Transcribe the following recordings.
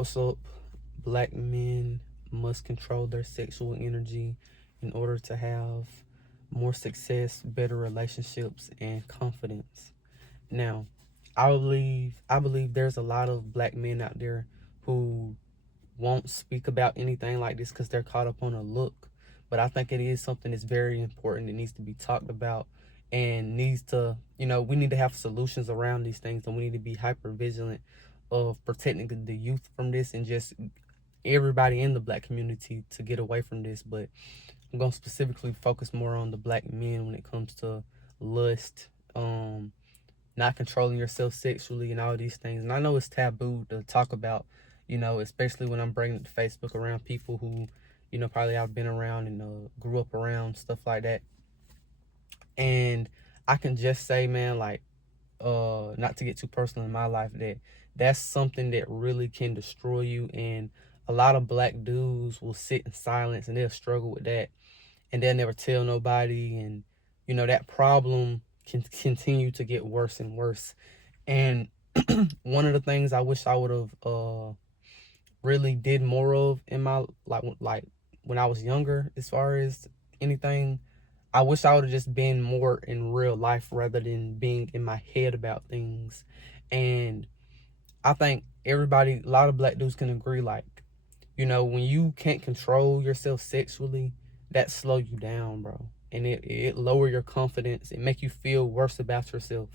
What's up? Black men must control their sexual energy in order to have more success, better relationships, and confidence. Now, I believe there's a lot of black men out there who won't speak about anything like this because they're caught up on a look. But I think it is something that's very important that needs to be talked about and needs to, we need to have solutions around these things, and we need to be hyper vigilant of protecting the youth from this and just everybody in the black community to get away from this. But I'm gonna specifically focus more on the black men when it comes to lust, not controlling yourself sexually, and all these things. And I know it's taboo to talk about, especially when I'm bringing it to Facebook around people who, probably I've been around and grew up around, stuff like that. And I can just say, man, like, not to get too personal in my life, that's something that really can destroy you. And a lot of black dudes will sit in silence and they'll struggle with that, and they'll never tell nobody. And that problem can continue to get worse and worse. And one of the things I wish I would have really did more of in my like when I was younger, as far as anything, I wish I would have just been more in real life rather than being in my head about things. And I think everybody, a lot of black dudes can agree, like, when you can't control yourself sexually, that slow you down, bro. And it lower your confidence. It make you feel worse about yourself.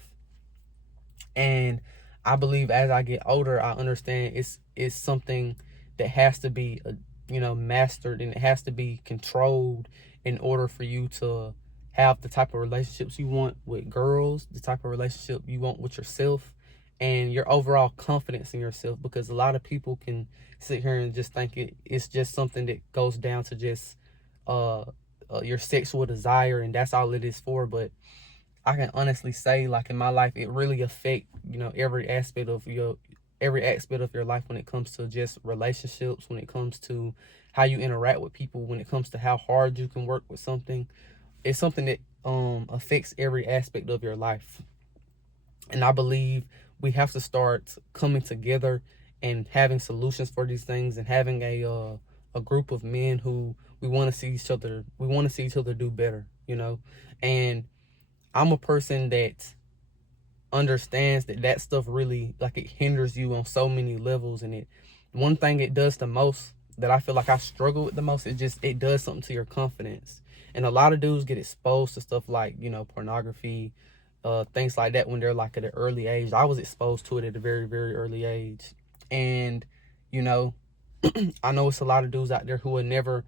And I believe as I get older, I understand it's something that has to be, mastered, and it has to be controlled in order for you to have the type of relationships you want with girls, the type of relationship you want with yourself, and your overall confidence in yourself. Because a lot of people can sit here and just think it's just something that goes down to just your sexual desire, and that's all it is for. But I can honestly say, like, in my life, it really affect, every aspect of your life when it comes to just relationships, when it comes to how you interact with people, when it comes to how hard you can work with something. It's something that affects every aspect of your life. And I believe we have to start coming together and having solutions for these things, and having a group of men who we want to see each other do better, And I'm a person that understands that stuff really, like, it hinders you on so many levels. And one thing it does the most, that I feel like I struggle with the most, it does something to your confidence. And a lot of dudes get exposed to stuff like, pornography, things like that when they're like at an early age. I was exposed to it at a very, very early age. And, you know, I know it's a lot of dudes out there who will never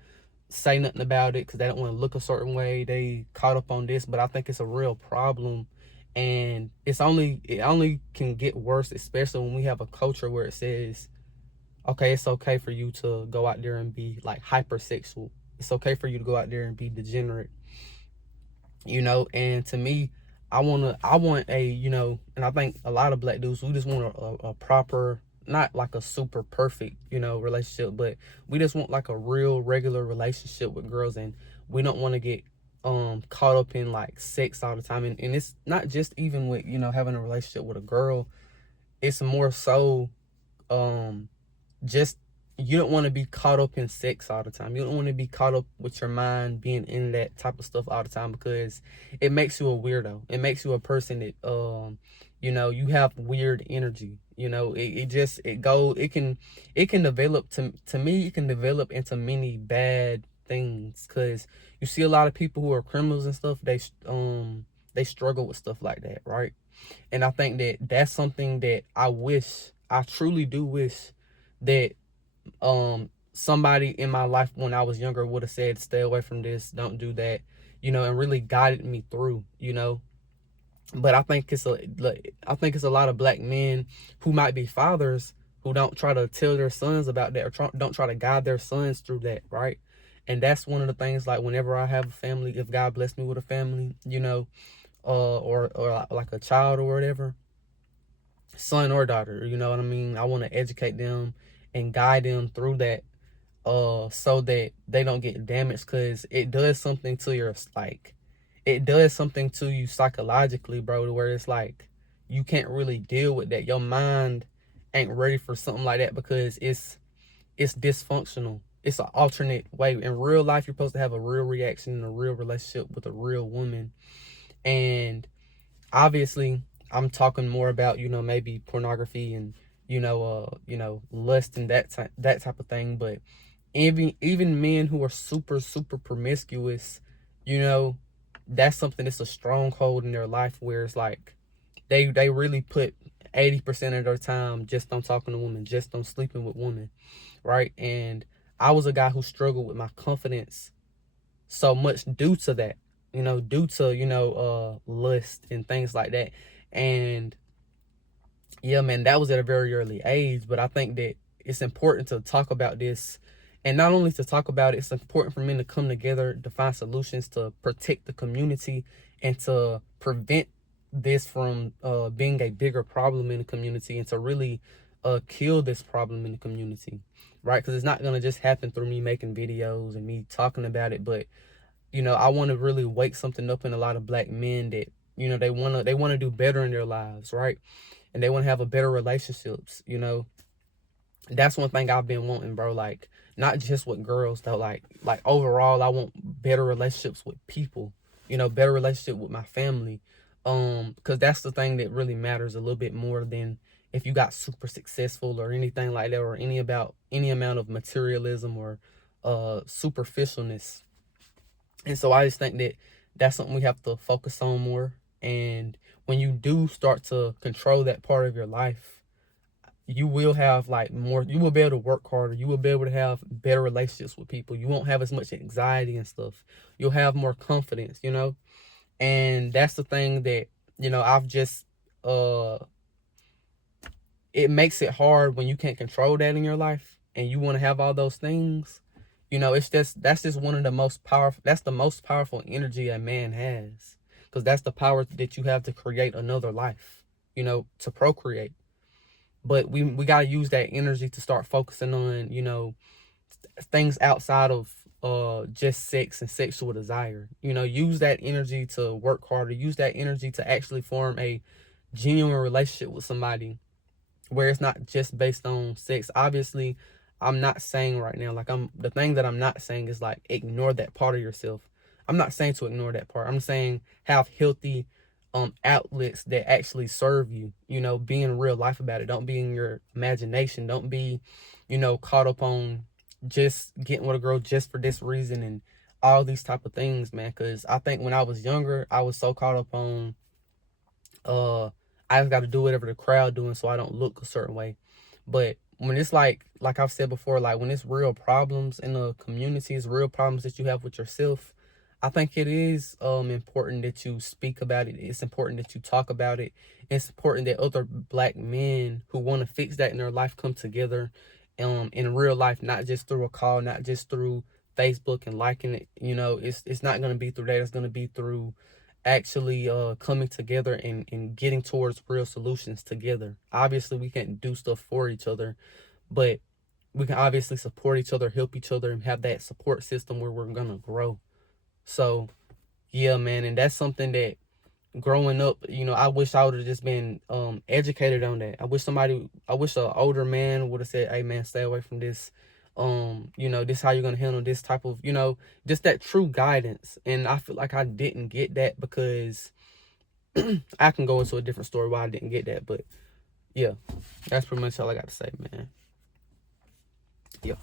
say nothing about it because they don't want to look a certain way. They caught up on this, but I think it's a real problem. And it only can get worse, especially when we have a culture where it says, okay, it's okay for you to go out there and be like hypersexual. It's okay for you to go out there and be degenerate. And to me, I want a, and I think a lot of black dudes, we just want a proper, not like a super perfect, relationship, but we just want like a real regular relationship with girls. And we don't want to get caught up in like sex all the time. And it's not just even with, having a relationship with a girl. It's more so just, you don't want to be caught up in sex all the time. You don't want to be caught up with your mind being in that type of stuff all the time, because it makes you a weirdo. It makes you a person that you have weird energy. It can develop, to me, it can develop into many bad things, because you see a lot of people who are criminals and stuff, they struggle with stuff like that, right? And I think that's something that I truly do wish that somebody in my life when I was younger would have said, stay away from this, don't do that, and really guided me through. But I think it's a lot of black men who might be fathers who don't try to tell their sons about that, or don't try to guide their sons through that, right? And that's one of the things, like, whenever I have a family, if God bless me with a family, or like a child or whatever, son or daughter, you know what I mean? I want to educate them and guide them through that, so that they don't get damaged, because it does something to your, like, it does something to you psychologically, bro, to where it's like you can't really deal with that. Your mind ain't ready for something like that because it's dysfunctional. It's an alternate way. In real life, you're supposed to have a real reaction in a real relationship with a real woman. And obviously, I'm talking more about, maybe pornography and, lust and that type of thing. But even men who are super, super promiscuous, you know, that's something that's a stronghold in their life where it's like they really put 80% of their time just on talking to women, just on sleeping with women, right? And I was a guy who struggled with my confidence so much due to that, due to, lust and things like that. And yeah, man, that was at a very early age. But I think that it's important to talk about this. And not only to talk about it, it's important for men to come together to find solutions to protect the community and to prevent this from being a bigger problem in the community, and to really kill this problem in the community, right? Because it's not going to just happen through me making videos and me talking about it. But I want to really wake something up in a lot of black men that, they want to do better in their lives, right? And they want to have a better relationships. That's one thing I've been wanting, bro. Like, not just with girls though, like overall, I want better relationships with people, better relationship with my family. Because that's the thing that really matters a little bit more than if you got super successful or anything like that, or any amount of materialism or superficialness. And so I just think that that's something we have to focus on more. And when you do start to control that part of your life, you will have like more, you will be able to work harder. You will be able to have better relationships with people. You won't have as much anxiety and stuff. You'll have more confidence, And that's the thing that, I've just, it makes it hard when you can't control that in your life and you want to have all those things. That's just one of the most powerful, that's the most powerful energy a man has. Because that's the power that you have to create another life, to procreate. But we got to use that energy to start focusing on, things outside of just sex and sexual desire. Use that energy to work harder. Use that energy to actually form a genuine relationship with somebody where it's not just based on sex. Obviously, I'm not saying right now, like, the thing that I'm not saying is like ignore that part of yourself. I'm not saying to ignore that part. I'm saying have healthy outlets that actually serve you, be in real life about it. Don't be in your imagination. Don't be, caught up on just getting with a girl just for this reason and all these type of things, man. Because I think when I was younger, I was so caught up on I just got to do whatever the crowd doing so I don't look a certain way. But when it's like I've said before, like when it's real problems in the community, it's real problems that you have with yourself, I think it is important that you speak about it. It's important that you talk about it. It's important that other black men who want to fix that in their life come together in real life, not just through a call, not just through Facebook and liking it. It's not going to be through that. It's going to be through actually coming together and getting towards real solutions together. Obviously, we can't do stuff for each other, but we can obviously support each other, help each other, and have that support system where we're going to grow. So, yeah, man, and that's something that growing up, I wish I would have just been educated on that. I wish an older man would have said, "Hey, man, stay away from this. This how you're gonna handle this type of, just that true guidance." And I feel like I didn't get that because I can go into a different story why I didn't get that. But yeah, that's pretty much all I got to say, man. Yeah.